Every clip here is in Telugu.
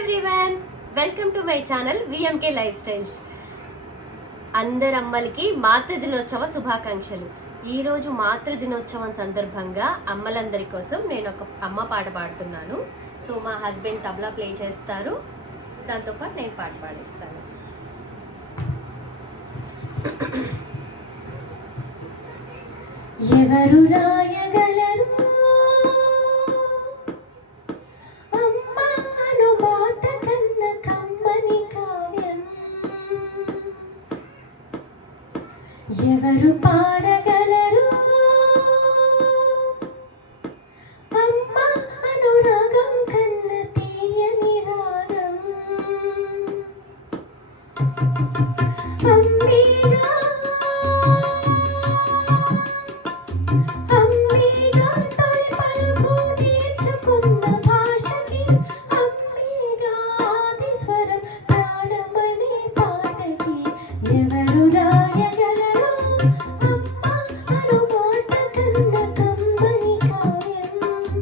Everyone welcome to my channel VMK lifestyles అందరమ్మలకి మాతృ దినోత్సవ శుభాకాంక్షలు. ఈరోజు మాతృ దినోత్సవం సందర్భంగా అమ్మలందరి కోసం నేను ఒక అమ్మ పాట పాడుతున్నాను. సో మా హస్బెండ్ తబలా ప్లే చేస్తారు. దాంతోపాటు నేను పాట పాడిస్తాను. ఎవరు రాయగలరు? ఎవరు పాడగలరు. అమ్మ అనురాగం కన్న తీయని రాగం. అమ్మీ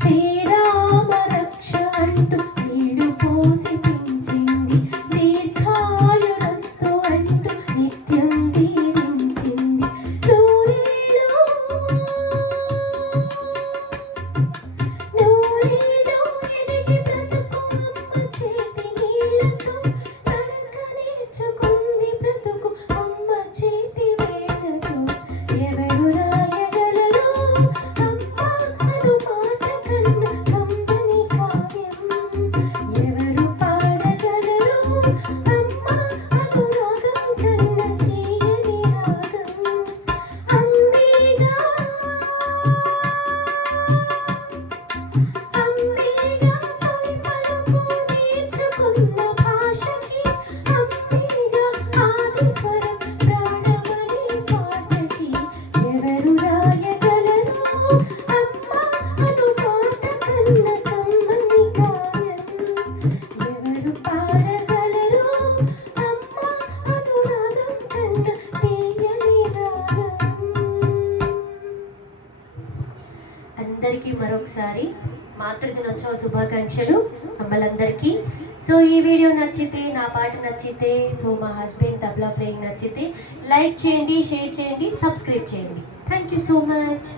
See అందరికీ మరొకసారి మాతృదినోత్సవ శుభాకాంక్షలు అమ్మలందరికీ. సో ఈ వీడియో నచ్చితే నా పాట నచ్చితే సో మా హస్బెండ్ తబ్లా ప్లేయింగ్ నచ్చితే లైక్ చేయండి షేర్ చేయండి సబ్స్క్రైబ్ చేయండి. Thank you so much.